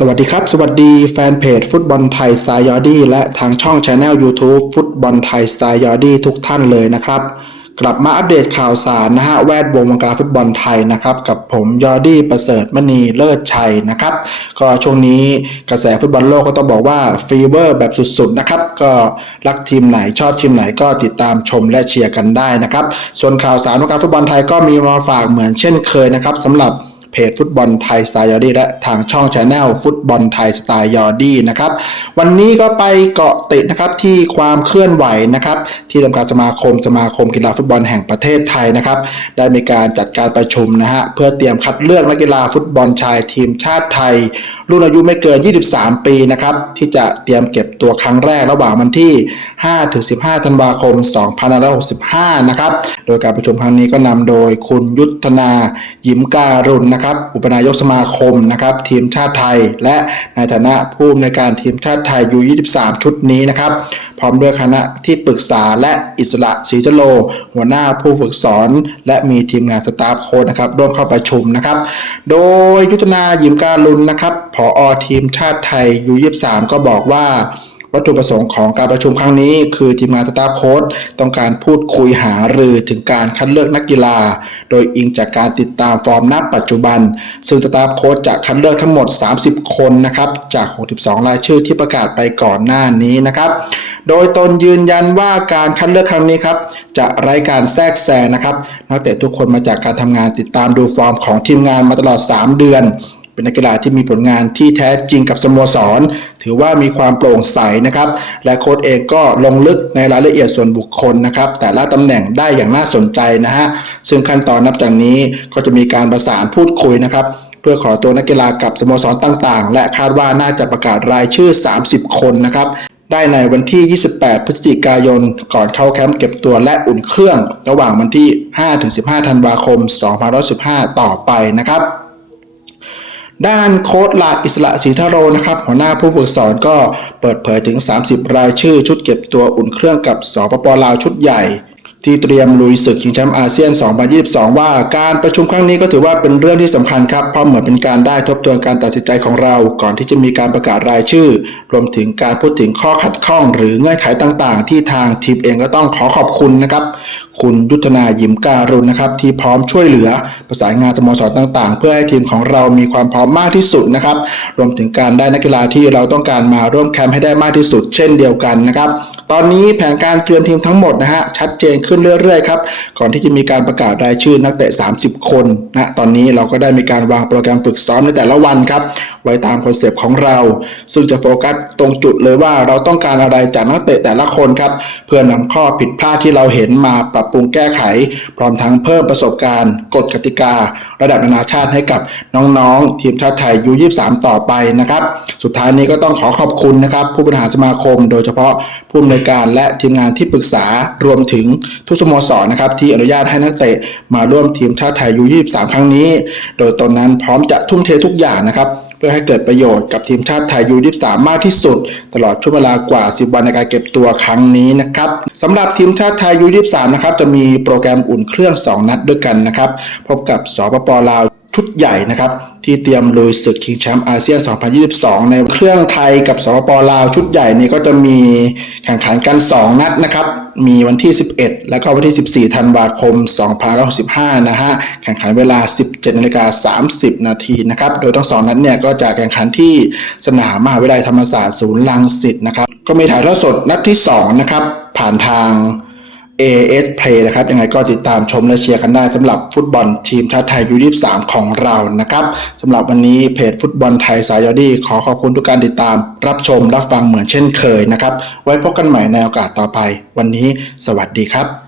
สวัสดีครับ สวัสดีแฟนเพจฟุตบอลไทยสไตล์ยอดี้และทางช่องช anel YouTube ฟุตบอลไทยสไตล์ยอดี้ทุกท่านเลยนะครับ กลับมาอัปเดตข่าวสารนะฮะแวดวงวงการฟุตบอลไทยนะครับ กับผมยอดี้ประเสริฐมณีเลิศชัยนะครับ ก็ช่วงนี้กระแสฟุตบอลโลกก็ต้องบอกว่าฟีเวอร์แบบสุดๆนะครับ ก็รักทีมไหนชอบทีมไหนก็ติดตามชมและเชียร์กันได้นะครับ ส่วนข่าวสารวงการฟุตบอลไทยก็มีมาฝากเหมือนเช่นเคยนะครับสำหรับ เพจฟุตบอลไทยสไตล์ยอดี้และทางช่องช anel ฟุตบอลไทยสไตล์ยอดี้นะครับวันนี้ก็ไปเกาะติดนะครับที่ความเคลื่อนไหวนะครับที่ทำการสมาคมสมาคมกีฬาฟุตบอลแห่งประเทศไทยนะครับได้มีการจัดการประชุมนะฮะเพื่อเตรียมคัดเลือกนักกีฬาฟุตบอลชายทีมชาติไทย รุ่นอายุไม่เกิน 23 ปีนะครับที่จะเตรียมเก็บตัวครั้งแรกระหว่างวันที่ 5-15 ธันวาคม 2565 นะครับ โดยการประชุมครั้งนี้ก็นำโดยคุณยุทธนายิ้มการุณนะครับ อุปนายกสมาคมนะครับทีมชาติไทย และในฐานะผู้อำนวยการทีมชาติไทยยู23 ชุดนี้นะครับ ร้อมด้วยคณะที่ปรึกษาและอิสระศรีจโล หัวหน้าผู้ฝึกสอน และมีทีมงานสตาฟโค้ชนะครับร่วมเข้าประชุมนะครับ โดยยุทธนายิมการุณนะครับผอทีมชาติไทยยู23ก็บอกว่าวัตถุประสงค์ของการประชุมครั้งนี้ คือทีมงานสตาฟโค้ชต้องการพูดคุยหารือถึงการคัดเลือกนักกีฬา โดยอิงจากการติดตามฟอร์มณปัจจุบัน ซึ่งสตาฟโค้ชจะคัดเลือกทั้งหมด 30 คนนะครับจาก 62 รายชื่อที่ประกาศไปก่อนหน้านี้นะครับ โดยตนยืนยันว่าการคัดเลือกครั้งนี้ครับจะไร้การแทรกแซงนะครับนักเตะทุกคนมาจากการทำงานติดตามดูฟอร์มของทีมงานมาตลอด 3 เดือน เป็นนักกีฬาที่มีผลงานที่แท้จริงกับสโมสร ถือว่ามีความโปร่งใสนะครับ และโค้ชเองก็ลงลึกในรายละเอียดส่วนบุคคลนะครับ แต่ละตำแหน่งได้อย่างน่าสนใจนะฮะซึ่งขั้นตอนนับจากนี้ก็จะมีการประสานพูดคุยนะครับเพื่อขอตัวนักกีฬากับสโมสรต่างๆ และคาดว่าน่าจะประกาศรายชื่อ 30 คนนะครับ ได้ในวันที่ 28 พฤศจิกายน ก่อนเข้าแคมป์เก็บตัวและอุ่นเครื่อง ระหว่างวันที่ 5-15 ธันวาคม 2515 ต่อไปนะครับ ด้านโค้ดหลาอิสระศรีทโรนะครับ หัวหน้าผู้ฝึกสอนก็เปิดเผยถึง 30 รายชื่อชุดเก็บตัวอุ่นเครื่องกับสปปลาวชุดใหญ่ ที่เตรียมลุยศึกชิงแชมป์อาเซียน 2022 ว่าการประชุมครั้งนี้ก็ถือว่าเป็นเรื่องที่สำคัญครับเพราะเหมือนเป็นการได้ทบทวนการตัดสินใจของเรา ก่อนที่จะมีการประกาศรายชื่อ รวมถึงการพูดถึงข้อขัดข้อง หรือเงื่อนไขต่างๆ ที่ทางทีมเองก็ต้องขอขอบคุณนะครับ คุณยุทธนายิมการุณนะครับที่พร้อมช่วยเหลือประสานงานสโมสรต่างๆ เพื่อให้ทีมของเรามีความพร้อมมากที่สุดนะครับรวมถึงการได้นักกีฬาที่เราต้องการมาร่วมแคมป์ให้ได้มากที่สุด เช่นเดียวกันนะครับตอนนี้แผนการเตรียมทีมทั้งหมดนะฮะชัดเจนขึ้นเรื่อยๆครับก่อนที่จะมีการประกาศรายชื่อนักเตะ 30 คนนะตอนนี้เราก็ได้มีการวางโปรแกรมฝึกซ้อมในแต่ละวันครับ ไว้ตามคอนเซปต์ของเรา ซึ่งจะโฟกัสตรงจุดเลยว่าเราต้องการอะไรจากนักเตะแต่ละคนครับ เพื่อนำข้อผิดพลาดที่เราเห็นมาปรับปรุงแก้ไข พร้อมทั้งเพิ่มประสบการณ์ กฎกติกา ระดับนานาชาติให้กับน้องๆ ทีมชาติไทยยู23ต่อไปนะครับ สุดท้ายนี้ก็ต้องขอขอบคุณนะครับ ผู้บริหารสมาคม โดยเฉพาะผู้อำนวยการและทีมงานที่ปรึกษารวมถึงทุกสโมสรนะครับที่อนุญาตให้นักเตะมาร่วมทีมชาติไทยยู23ครั้งนี้ โดยตนนั้นพร้อมจะทุ่มเททุกอย่างนะครับ พื่อให้เกิดประโยชน์กับทีมชาติไทยยู23มากที่สุด ตลอดช่วงเวลากว่า 10 วันในการเก็บตัวครั้งนี้นะครับสำหรับทีมชาติไทยยู23นะครับจะมีโปรแกรมอุ่นเครื่อง 2 นัดด้วยกันนะครับพบกับสปปลาว ชุดใหญ่นะครับ ที่เตรียมลุยศึกชิงแชมป์อาเซียน 2022 ในเครื่องไทยกับสปปลาวชุดใหญ่นี้ก็จะมีแข่งขันกัน 2 นัดนะครับ มีวันที่ 11 แล้วก็วันที่ 14 ธันวาคม2565นะฮะ แข่งขันเวลา 17นาฬิกา30 นาทีนะครับ โดยทั้งสองนัดเนี่ยก็จะแข่งขันที่สนามมหาวิทยาลัยธรรมศาสตร์ศูนย์รังสิตนะครับ ก็มีถ่ายทอดสดนัดที่ 2 นะครับ ผ่านทาง AS Play นะครับยังไงก็ติดตามชมและเชียร์กันได้สำหรับฟุตบอลทีมชาติไทยยู23ของเรานะครับสำหรับวันนี้เพจฟุตบอลไทยสายยอดี้ขอขอบคุณทุกการติดตาม รับชมรับฟังเหมือนเช่นเคยนะครับ ไว้พบกันใหม่ในโอกาสต่อไป วันนี้สวัสดีครับ